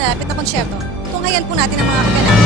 nalalapit na konsyerto, tunghayan po natin ang mga kaganapan.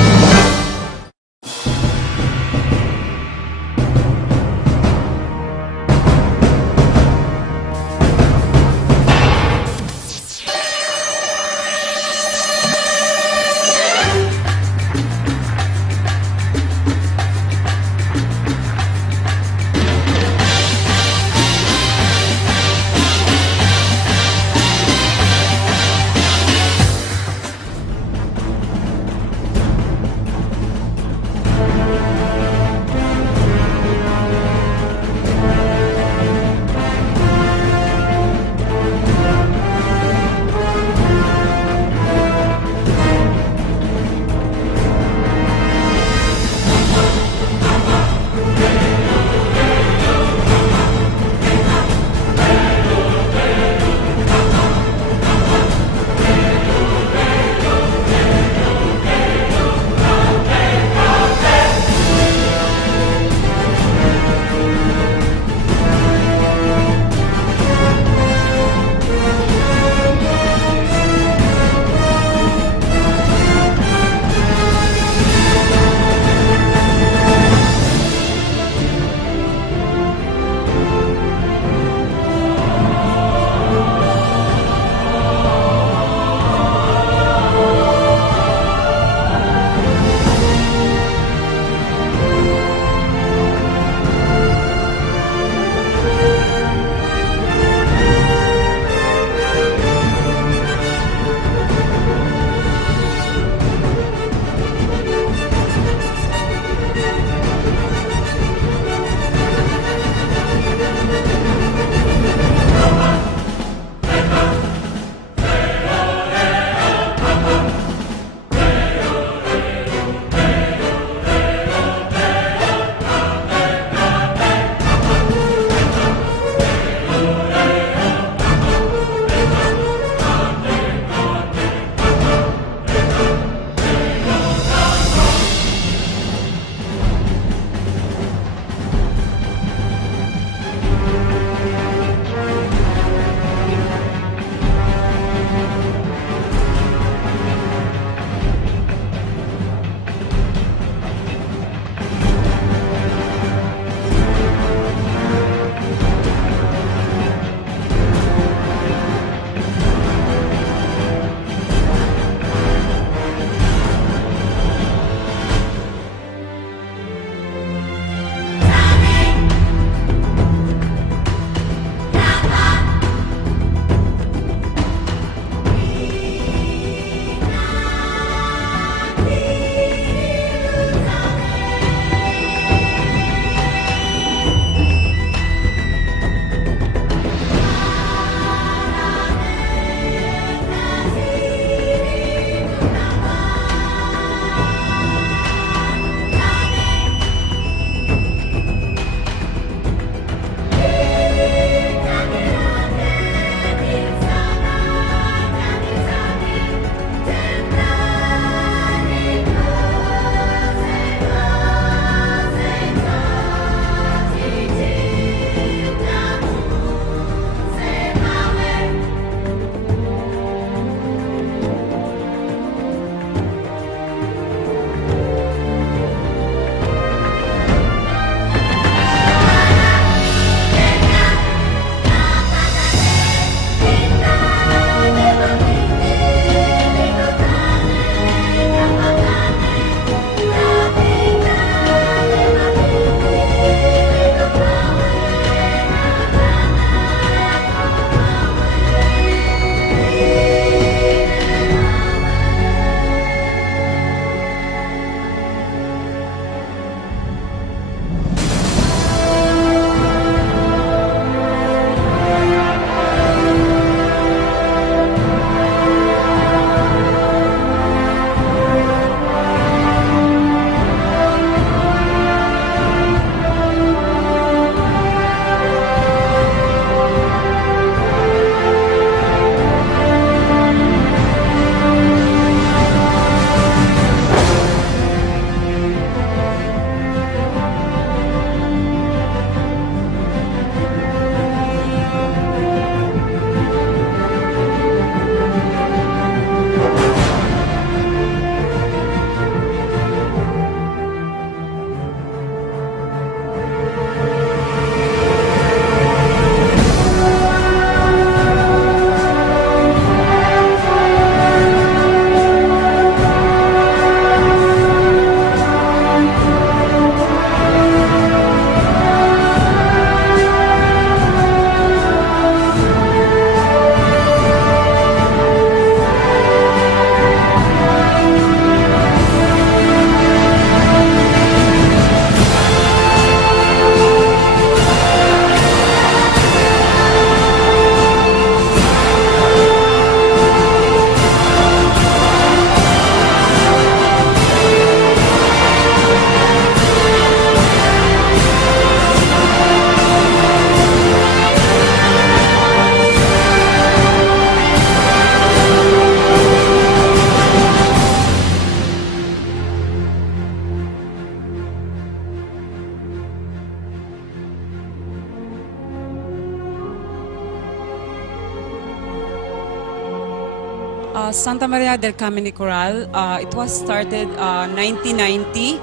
Santa Maria del Carmen Coral, it was started 1990.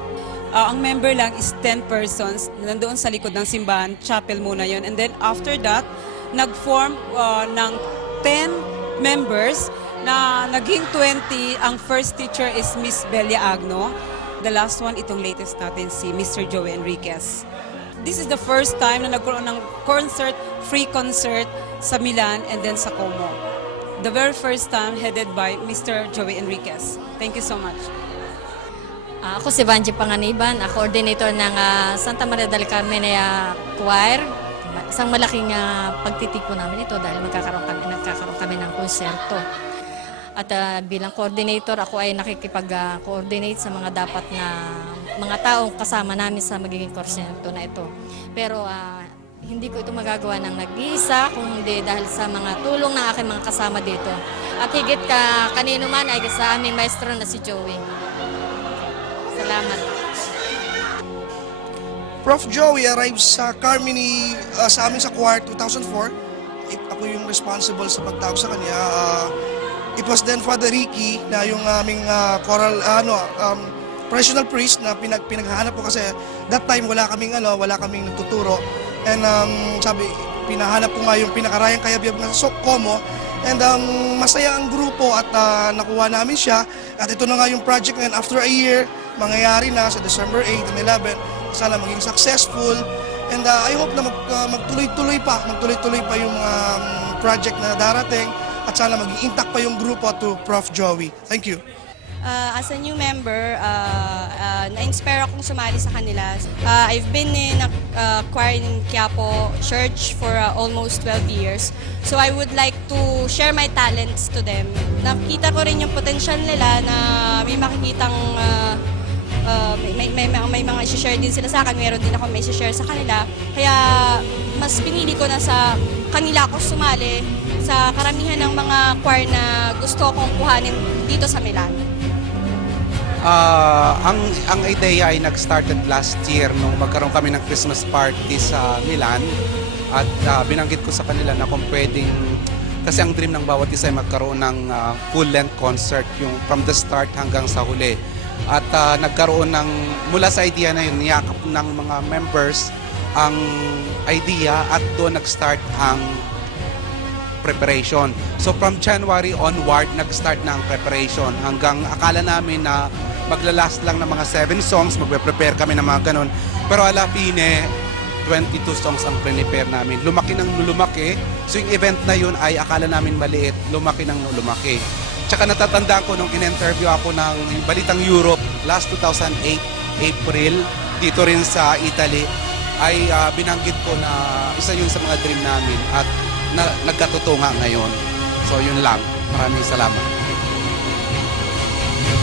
Ang member lang is 10 persons. Nandoon sa likod ng simbahan, chapel muna yon. And then after that, nag-form ng 10 members na naging 20. Ang first teacher is Miss Belia Agno. The last one, itong latest natin, si Mr. Joey Enriquez. This is the first time na nagkaroon ng concert, free concert sa Milan and then sa Como. The very first time headed by Mr. Joey Enriquez. Thank you so much. Ako si Vanji Panganiban, coordinator ng Santa Maria del Carmen Choir. Isang malaking pagtitipon namin ito dahil nagkakaroon kami ng konserto. At bilang coordinator, ako ay nakikipag-coordinate sa mga dapat na mga taong kasama namin sa magiging konserto na ito. Pero hindi ko ito magagawa ng nag-iisa, kundi dahil sa mga tulong ng aking mga kasama dito. At higit kanino man ay sa aming maestro na si Joey. Salamat. Prof. Joey arrives sa Carmini sa amin sa choir 2004. Ako yung responsible sa pagtawag sa kanya. It was then Father Ricky na yung aming choral professional priest na pinaghahanap ko kasi that time wala kaming nagtuturo. And sabi pinahanap ko nga yung pinakarayang kayabiyab na Como. And masaya ang grupo at nakuha namin siya. At ito na nga yung project ngayon after a year. Mangyayari na sa December 8 and 11. Sana maging successful. And I hope na magtuloy-tuloy pa yung mga project na darating. At sana maging intact pa yung grupo to Prof. Joey. Thank you. As a new member, na-inspire akong sumali sa kanila. I've been in a choir in Quiapo Church for almost 12 years. So I would like to share my talents to them. Nakita ko rin yung potential nila na may makikitang may mga i-share din sila sa akin. Meron din ako may i-share sa kanila. Kaya mas pinili ko na sa kanila ako sumali sa karamihan ng mga choir na gusto kong kuhanin dito sa Milan. Ang idea ay nag-started last year nung magkaroon kami ng Christmas party sa Milan at binanggit ko sa kanila na kung pwedeng, kasi ang dream ng bawat isa ay magkaroon ng full-length concert yung from the start hanggang sa huli. At nagkaroon ng, mula sa idea na yun, niyakap ng mga members ang idea at doon nag-start ang preparation. So from January onward, nag-start na ang preparation hanggang akala namin na maglalast lang ng mga 7 songs, magpe-prepare kami ng mga ganun. Pero ala fine, 22 songs ang prepare namin. Lumaki ng lumaki. So yung event na yun ay akala namin maliit, lumaki ng lumaki. Tsaka natatandaan ko nung in-interview ako ng Balitang Europe last 2008, April, dito rin sa Italy, ay binanggit ko na isa yun sa mga dream namin at nagkatotoo nga ngayon. So yun lang. Maraming salamat.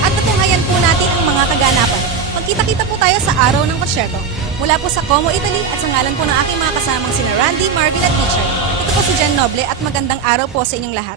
At natunghayan po natin ang mga kaganapan. Magkita-kita po tayo sa araw ng konsyerto. Mula po sa Como, Italy at sa ngalan po ng aking mga kasamang sina Randy, Marvin at Richard. Ito po si Jen Noble at magandang araw po sa inyong lahat.